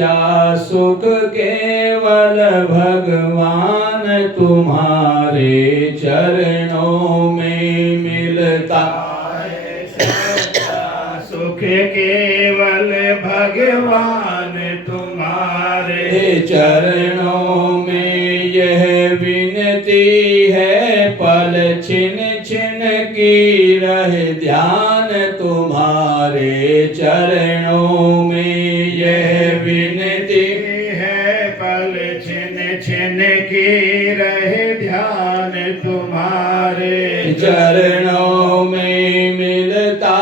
क्या सुख केवल भगवान तुम्हारे चरणों में मिलता है। सच्चा सुख केवल भगवान तुम्हारे चरणों में यह विनती है, पल छिन छिन की रहे ध्यान तुम्हारे चरणों में यह विनती है, पल छिन छिन की रहे ध्यान तुम्हारे चरणों में मिलता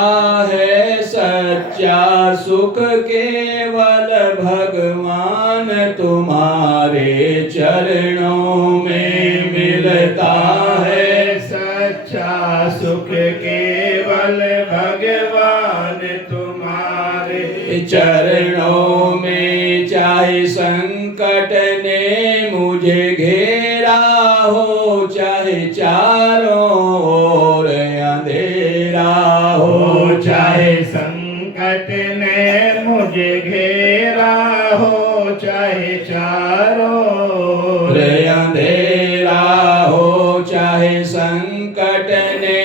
है। सच्चा सुख केवल भगवान तुम्हारे चरणों में मिलता है। सच्चा सुख केवल भगवान तुम्हारे चरणों में चाहे संकट ने मुझे घेरा हो, चाहे चारों ओर अंधेरा हो, चाहे संकट ने मुझे घेरा हो, चाहे चारों ओर अंधेरा हो, चाहे संकट ने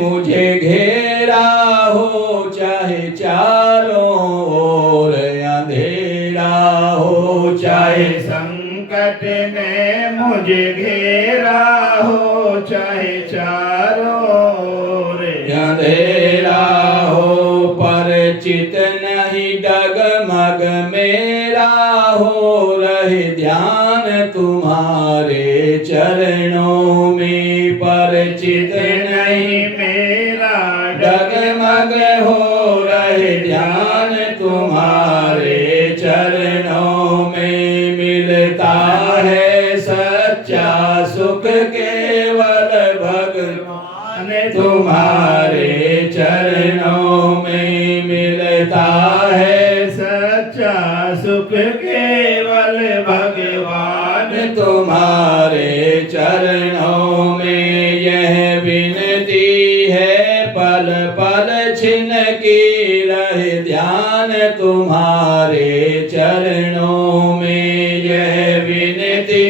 मुझे घेरा हो, चाहे चारों ओर अंधेरा हो, चाहे संकट ने मुझे घेरा हो, चाहे चारों ओर अंधेरा हो, पर चित नहीं डगमग मेरा हो, रहे ध्यान तुम्हारे चरणों में। पर चित नहीं मेरा डगमग हो, रहे ध्यान तुम्हारे चरणों में मिलता है। सच्चा सुख केवल भगवान तुम्हारे चरणों में मिलता है। सच्चा सुख केवल भगवान तुम्हारे चरणों में यह विनती है, पल पल छिन की रहे ध्यान तुम्हारे चरणों में यह विनती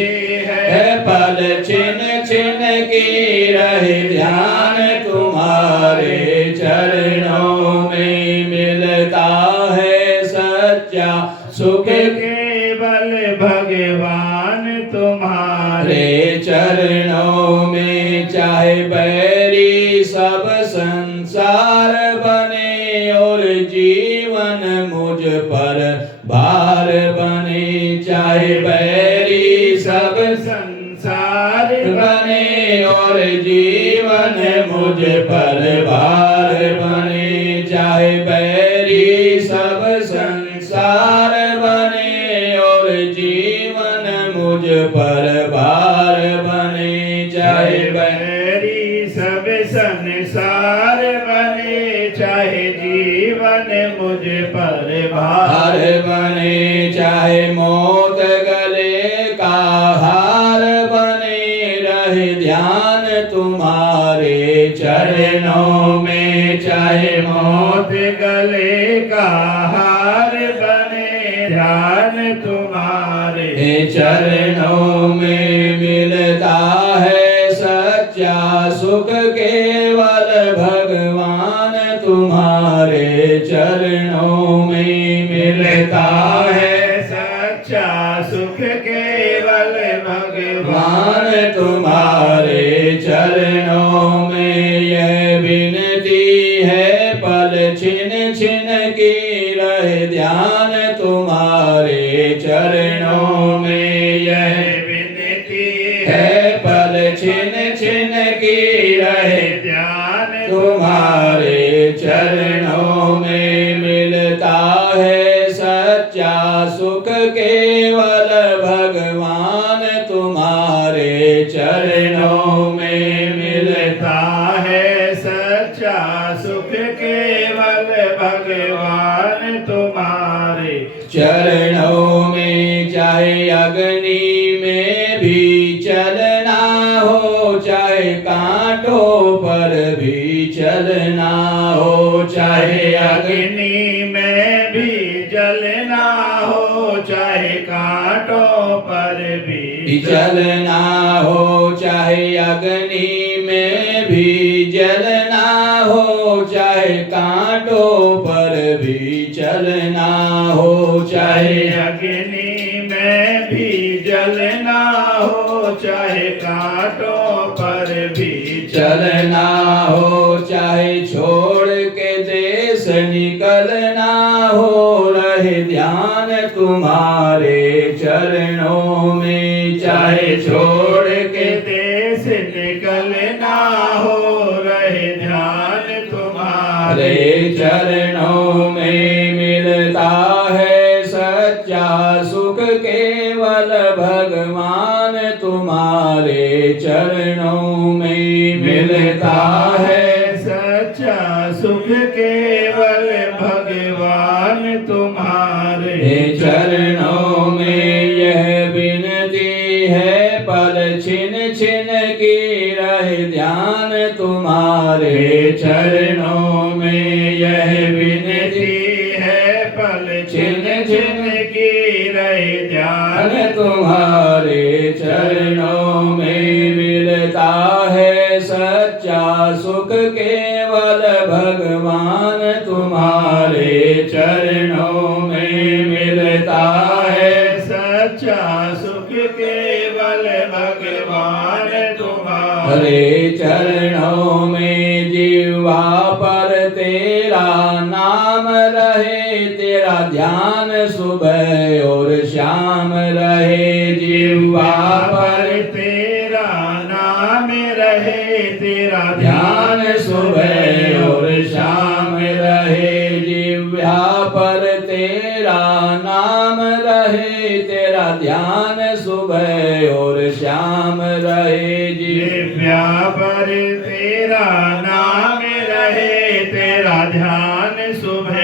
है, पल छिन छिन की रहे ध्यान तुम्हारे चरणों में मिलता है। सच्चा सुख केवल भगवान तुम्हारे चरणों में, चाहे बैरी सब संसार बने और जीवन मुझ पर भार बने। चाहे बैरी सब संसार बने और जीवन मुझ पर भार बने। चाहे बैरी सब संसार बने और जीवन मुझ पर भार बने। चाहे बैरी सब संसार बने, चाहे जीवन मुझ पर भार बने। चाहे मौत गले का हार बने, रहे ध्यान तुम्हारे चरणों में। चाहे मौत गले का हार बने, ध्यान तुम्हारे चरणों में मिलता है। सच्चा सुख केवल भगवान तुम्हारे चरणों में मिलता है। सच्चा सुख केवल भगवान तुम्हारे चरणों में यह विनती है, पल छिन छिन की रहे ध्यान तुम्हारे चरणों में यह विनती है, पल छिन छिन की रहे ध्यान तुम्हारे चरणों में मिलता है। सच्चा सुख केवल भगवान तुम्हारे चरणों में मिलता है। सच्चा सुख केवल भगवान तुम्हारे चरणों में। चाहे अग्नि में भी चलना हो, चाहे कांटों पर भी चलना हो, चाहे अग्नि अग्नि में भी जलना हो, चाहे कांटों पर भी चलना हो, चाहे अग्नि में भी जलना हो, चाहे कांटों पर भी चलना हो, चाहे चाहे अग्नि में भी जलना हो, चाहे कांटों पर भी चलना हो, चाहे छोड़ के देश निकलना हो, रहे ध्यान तुम्हारे चरणों में। चाहे छोड़ के देश निकलना हो, रहे ध्यान तुम्हारे हरे चरणों में मिलता है सच्चा सुख, केवल भगवान तुम्हारे चरणों में मिलता है। सच्चा सुख केवल भगवान तुम्हारे चरणों में यह विनती है, पल छिन छिन की रहे ध्यान तुम्हारे चरणों में। यह विनती है, पल छिन छिन की रहे ध्यान तुम्हारे चरणों में मिलता है सच्चा सुख, केवल भगवान तुम्हारे चरणों में मिलता है। सच्चा सुख केवल भगवान तुम्हारे हरे चरणों में जीवा पर तेरा नाम रहे, तेरा ध्यान सुबह और शाम रहे। जीवा पर तेरा नाम रहे, तेरा ध्यान सुबह और शाम रहे। जिह्वा पर तेरा नाम रहे, तेरा ध्यान सुबह और शाम रहे। दिव्या पर तेरा नाम रहे, तेरा ध्यान सुबह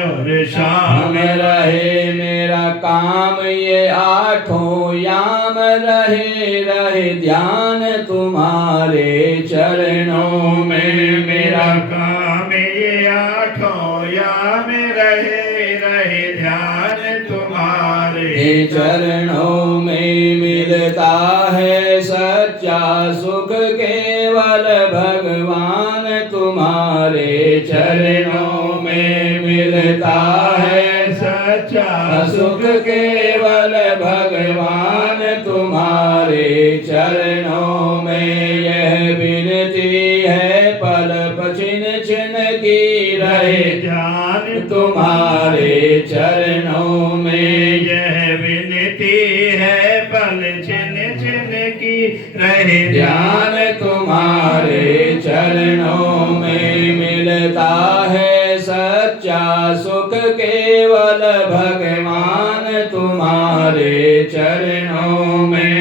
और शाम रहे। मेरा काम ये आठों याम रहे, रहे ध्यान तुम्हारे चरणों में। मेरा काम ये आठों याम रहे, रहे ध्यान तुम्हारे चरणों में मिलता है सच्चा सुख, केवल भगवान तुम्हारे चरणों में मिलता है सच्चा सुख, केवल भगवान तुम्हारे चरणों में। यह विनती है, पल छिन छिन की रहे ध्यान तुम्हारे चरणों में। यह विनती है, पल छिन छिन की रहे ध्यान तुम्हारे चरणों में मिलता है सच्चा सुख, केवल भगवान तुम्हारे चरणों में।